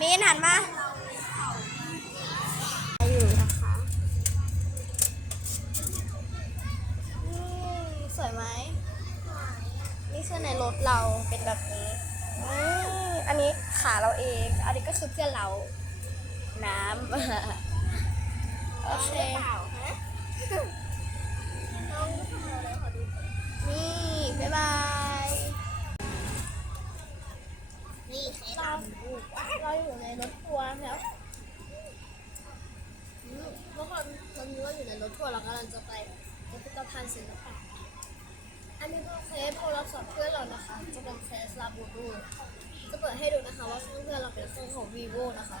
มีนหันมาอยู่นะคะสวยไหมนี่คือในรถเราเป็นแบบนี้ อันนี้ขาเราเอง อันนี้ก็คือเพื่อนเรา น้ำ โอเคนี่ บ๊ายบาย นี่ เราอยู่ในรถทัวร์แล้วเมื่อก่อนตอนนี้เราอยู่ในรถทัวร์เรากำลังจะไปพิพิธภัณฑ์ศิลปะอันนี้ก็เคสโทรศัพท์เพื่อนเรานะคะ จะเป็นเคสลาบูบูจะเปิดให้ดูนะคะว่าเครื่องเพื่อนเราเป็นเครื่องของ vivo นะคะ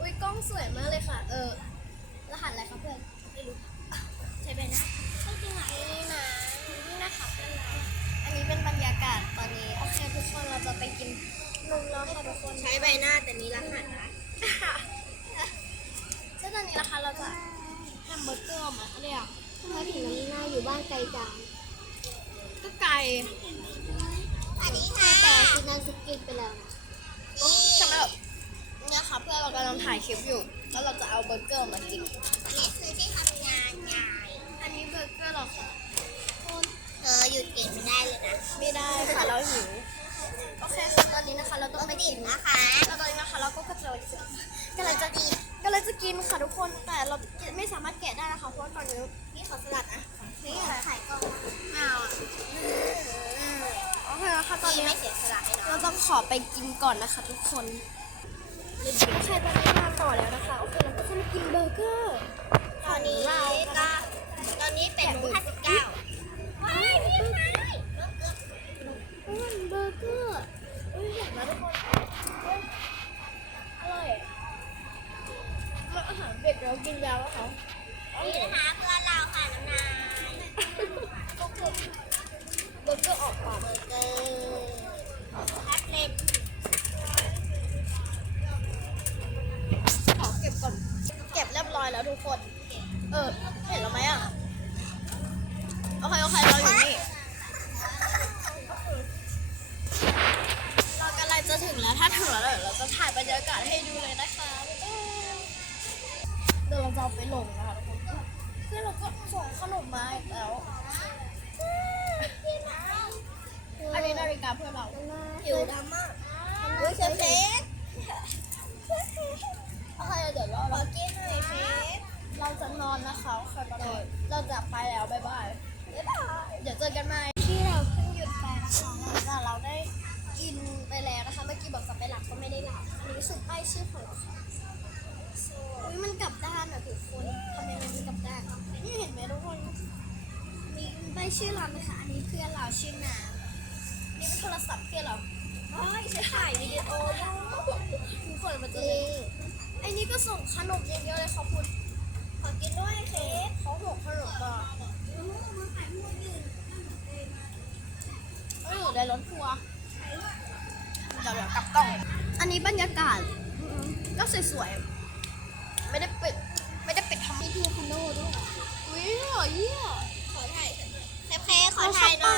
อุ้ยกล้องสวยมากเลยค่ะ เออ รหัสอะไรคะเพื่อนไม่รู้ใช่ไหมนะไม่จริงไหนนี่นะนี่ากาศตอนนี้โอเคทุกคนเราจะไปกินนมแล้วค่ะทุกคนใช้ใบหน้าแต่นี้รหัสนะซึ่งตอนนี้นะคะเราจะทำเบอร์เกอร์มาเรียกทำไมถึงนี้น่าอยู่บ้านไกลจังก็ไก่อันนี้ค่ะแต่กินน้ำซุกินไปแล้วนะใช่ไหมแบบเนี่ยค่ะเพื่อนเรากำลังถ่ายคลิปอยู่ แล้วเราจะเอาเบอร์เกอร์มากินอันนี้คือที่ทำงานยายอันนี้เบอร์เกอร์เราค่ะ เธอหยุดเก็บไม่ได้เลยนะ ไม่ได้ค่ะเราหิวโอเคค่ะตอนนี้นะคะ เราต้องไปกินนะคะแล้วตอนนี้นะคะเราก็กำลังจะกำลังจะกำลังจะกินค่ะทุกคนแต่เราไม่สามารถแกะได้นะคะเพราะว่าตอนนี้นี่ขอสลัดนะนี่อะไรไข่กล้องไม่เอาอะโอเคแล้วค่ะตอนนี่นี้ไม่เสียสละให้น้องเราต้องขอไปกินก่อนนะคะทุกคนใช่ตอนนี้มาต่อแล้วนะคะโอเคเราก็จะมากินเบอร์เกอร์ตอนนี้ก็ตอนนี้เป็นโมงห้าสิบเก้าว้ายนี่ไง อืมเบอร์เกอร์อุ้ยเห็นไหมทุกคนเฮ้ยอร่อยแล้วอาหารเด็ กเรากินแล้วอะคะนี่นะคะเพื่อนเราค่ะน้ำนายโอเคเบอร์เกอร์ออกปากเบอร์เกอร์แท็บเล็ตขอเก็บก่อน เก็บเรียบร้อยแล้วทุกคน เออ เห็นแล้วไหมอะโอเค โอเค เราอยู่นี่ เรากำลังจะถึงแล้ว ถ้าถึงแล้วเดี๋ยวเราจะถ่ายบรรยากาศให้ดูเลยนะคะบ๊ายบาย เราจะเอาไปลงนะคะทุกคนเพื่อนเราก็ส่งขนมมาอีกแล้วอันนี้นาฬิกาเพื่อนเราหิวดำมากเฮ้ยเชฟเค้กโอเคเดี๋ยวเราขอกินหน่อยเค้กเราจะนอนนะคะโอเคตอนนี้เราจะไปแล้วบ๊ายบายบ๊ายบายเดี๋ยวเจอกันใหม่ที่เราเพิ่งหยุดไปนะคะแต่เราได้กินไปแล้วนะคะเมื่อกี้บอกจะไปหลับก็ไม่ได้หลับอันนี้คือป้ายชื่อของเราค่ะอุ้ยมันกลับด้านอะทุกคนทำยังไงมันกลับด้านนี่เห็นไหมทุกคน มีป้ายชื่อเราไหมคะอันนี้เพื่อนเราชื่อน้ำนี่เป็นโทรศัพท์เพื่อนเราเฮ้ยจะถ่ายวิดีโออยู่ทุกคนมันจะเลยไอ้นี่ก็ส่งขนมอย่างเดียวเลยขอบคุณ ขอกินด้วยเค้กเขาหกขนมบอกเอออยู่ในรถทัวร์เดี๋ยวเดี๋ยวกลับกล้อง อันนี้บรรยากาศอืมก็สวยๆ ไม่ได้ปิด ไม่ได้ปิดทำมีทูคอนโดด้วยอุ้ยหล่อเยี่ยขอถ่ายเถอะเค้กเค้ก ขอถ่ายหน่อย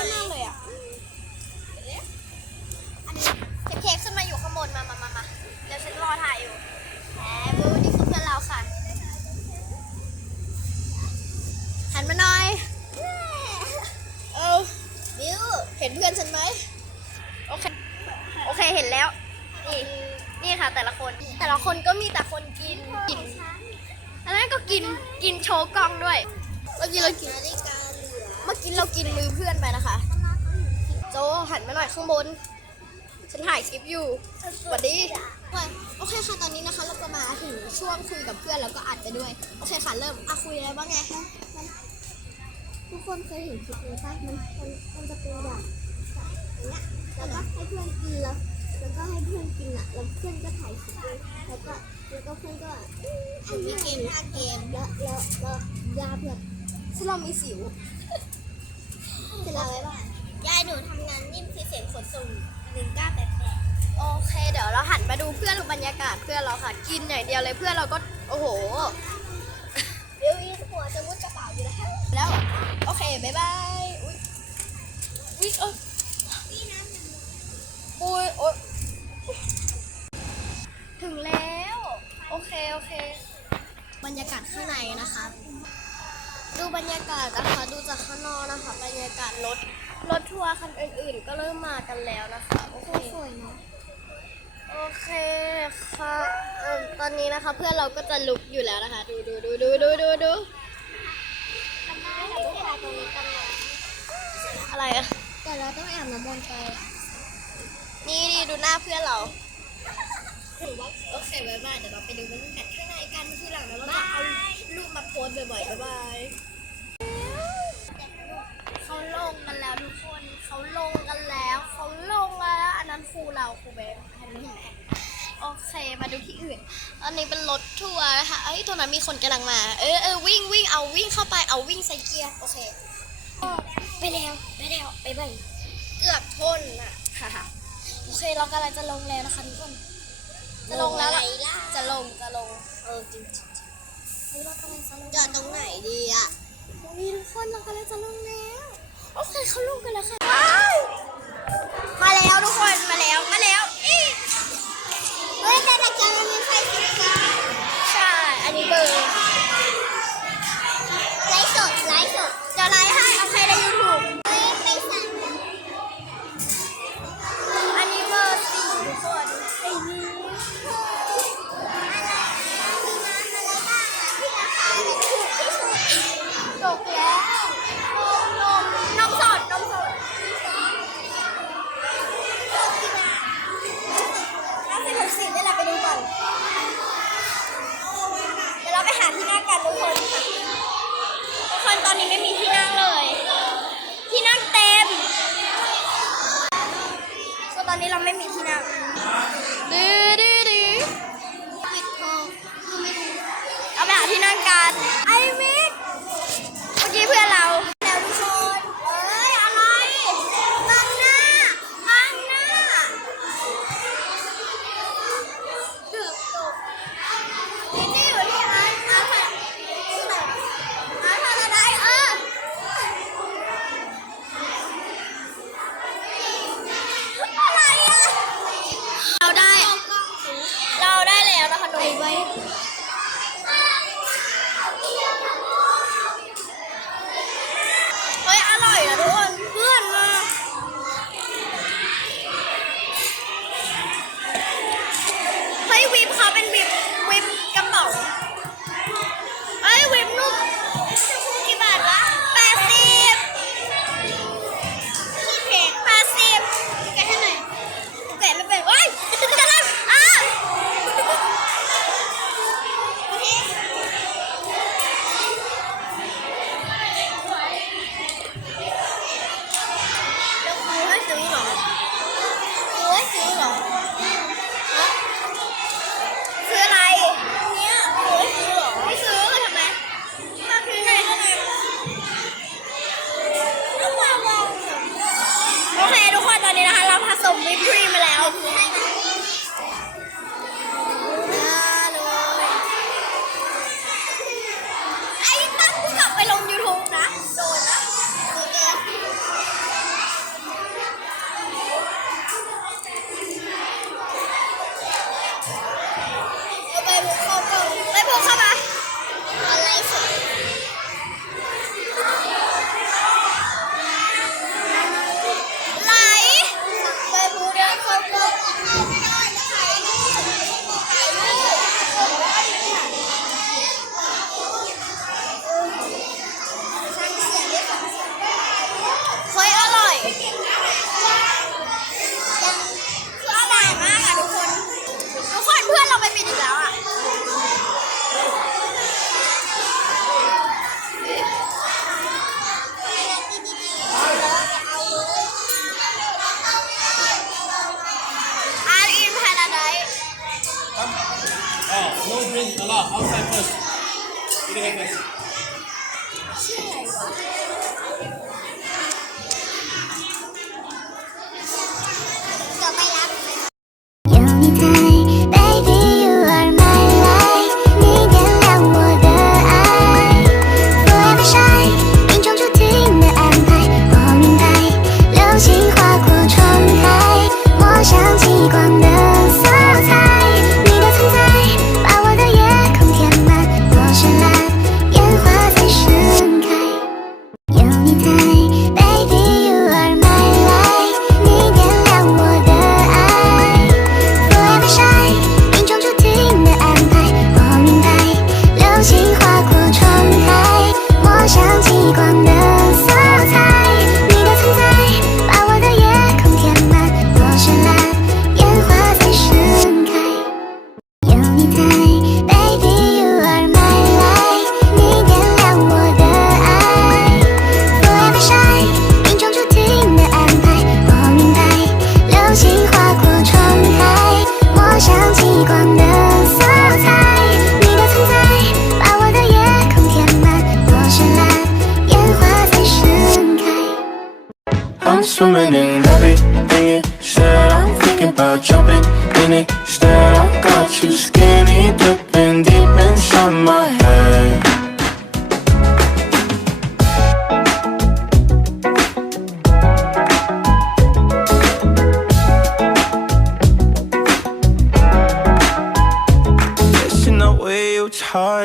บน ฉันถ่ายคลิปอยู่สวัสดีโอเคค่ะตอนนี้นะคะ เราก็มาถึงช่วงคุยกับเพื่อนแล้วก็อัดไปด้วย โอเคค่ะเริ่มอะคุยอะไรบ้างไงทุกคนเคยเห็นคลิปนี้ป่ะมันมันมันจะเป็นแบบอย่างเงี้ยแล้วก็ให้เพื่อนกินแล้วแล้วก็ให้เพื่อนกินอะแล้วเพื่อนก็ถ่ายคลิปด้วยแล้วก็แล้วก็เพื่อนก็อันนี้เกมห้าเกมแล้วแล้วแล้วยาเพื่อนซึ่งเรามีสิวเสร็จแล้วไว้บ้าง ยายหนูทำงานนิ่มคือเสียงขนสูงหนึ่งเก้าแปดโอเค เดี๋ยวเราหันมาดูเพื่อนบรรยากาศเพื่อนเราค่ะ กินอย่างเดียวเลยเพื่อนเราก็โอ้โห วิวอีหัวจะมุดกระเป๋าอยู่แล้วแล้ว โอเคบ๊ายบายอุ้ยอุ้ยเอออุ้ยโอ๊ยถึงแล้ว โอเค โอเค บรรยากาศข้างในนะคะ ดูบรรยากาศนะคะ ดูจากข้างนอกนะคะ บรรยากาศรถ รถทัวร์คันอื่นๆ ก็เริ่มมากันแล้วนะคะโอเคสวยนะโอเคค่ะเอิ่มตอนนี้นะคะ เพื่อนเราก็จะลุกอยู่แล้วนะคะ ดูดูดูดูดูดูดูทำได้ค่ะลูกค้าตรงนี้กันนะอะไรอะแต่เราต้องแอบน้ำมนต์ไปนี่นี่ดูหน้าเพื่อนเราโอเคบายบายเดี๋ยวเราไปดูบรรยากาศข้างในกันที่หลังแล้วเราจะเอารูปมาโพสต์บ่อยๆบายบาย เขาลงกันแล้วทุกคนเขาลงกันแล้วเขาลงแล้วอันนั้นครูเราครูเบนเห็นไหมเห็นไหมโอเคมาดูที่อื่น อันนี้เป็นรถทัวร์นะคะเอ้ยตรงนั้นมีคนกำลังมา เออเออวิ่งวิ่งเอาวิ่งเข้าไปเอาวิ่งใส่เกียร์โอเคไปแล้วไปแล้วไปไปเกือบทนอะค่ะโอเคเรากำลังจะลงแล้วนะคะทุกคนจะลงแล้วล่ะจะลงจะลงเออจริงจริงเฮ้ยเรากำลังจะลงจอดตรงไหนดีอะนี่ทุกคนเรากำลังจะลงแล้ว โอเคเขาลูกกันแล้วค่ะ คนค่ะทุกคนตอนนี้ไม่มี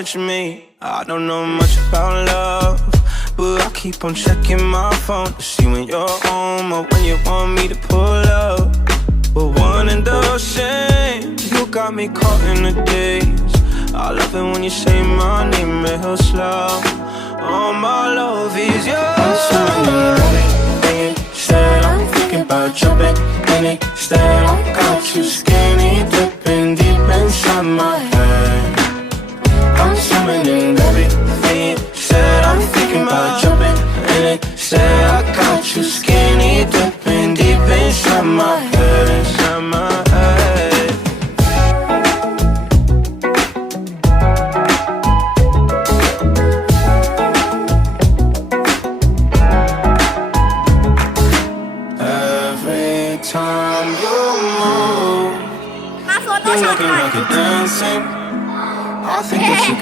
touch me. I don't know much about love, but I keep on checking my phone to see when you're home or when you want me to pull up. But one and the same, you got me caught in the days. I love it when you say my name real slow. All my love is yours. Said I'm thinking about jumping in it. Instead, I got you skinny dipping deep inside my head. I'm in everything. Said I'm thinking about jumping in it. Said I got you skinny dipping deep inside my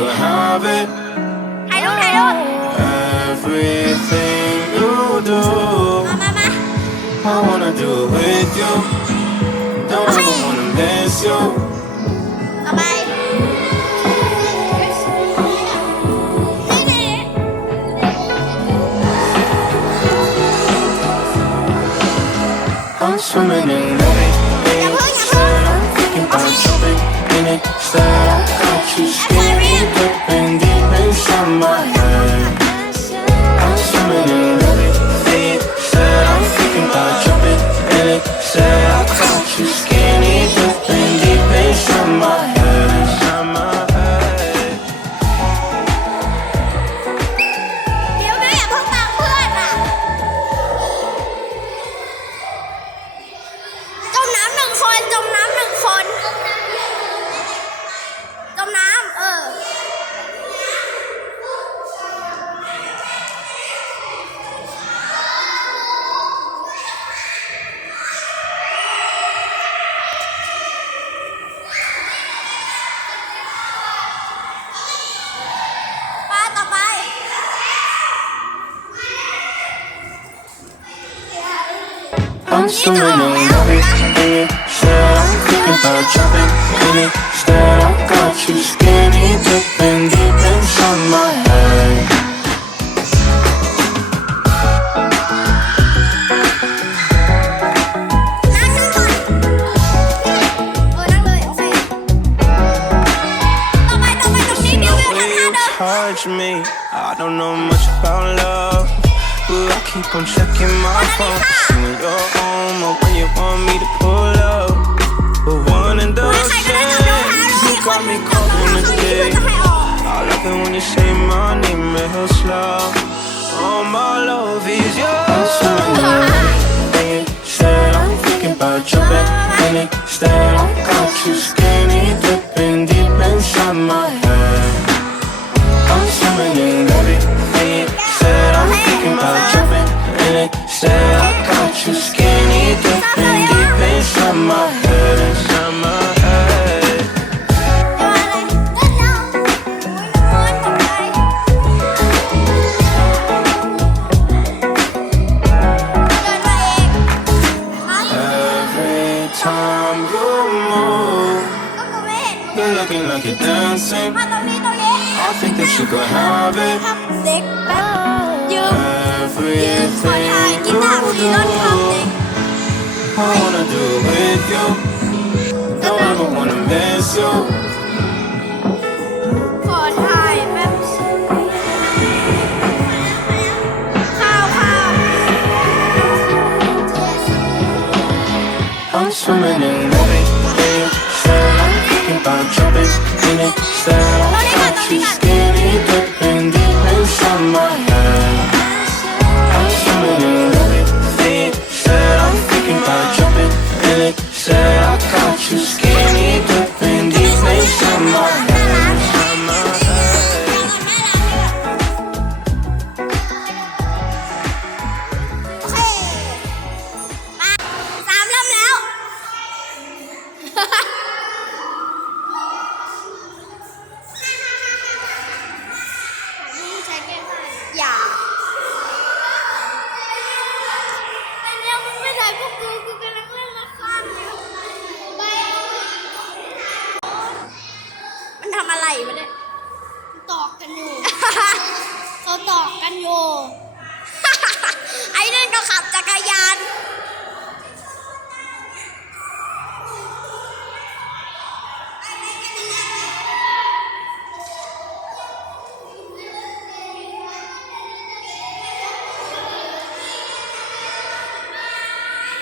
could have it. ถ่ายรูปถ่ายรูป Everything you do, มามามา I wanna do it with you. Don't ever wanna miss you. ต่อไปนี่นี่ I'm swimming in Just I'm still in your lobby And I'm thinking about jumping it. instead I got you skinny dipping deep inside my head Touch me. I don't know much about love, but I keep on checking my phone. You and your. Home or when you want me to pull up. But one and the ใครก็ได้จับรองเท้า same, ด้วย you คน got me จับร caught อง in เท้า the ข้างนี้เพื่อ day. จะให้ออก I love it when you say my name real slow. All my love is yours. Said I'm thinking about jumping in it. Instead, I got you you could have it. ทำเด็กแบบยืมยืมขอ Everything ถ่ายกี you ตาร์คนนี้ต้นทำเด็ก do, I wanna do it with you. Don't ever wanna miss you. ขอถ่ายแบบข้าวข้าว I'm swimming in everything. Said I'm thinking about jumping in it. Said I got you skinny dipping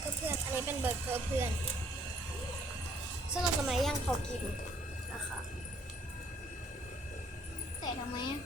เกอร์เพื่อน อันนี้เป็นเบอร์เกอร์เพื่อนซึ่งเราจะมาย่างเขากินนะคะแต่ทำไมอะ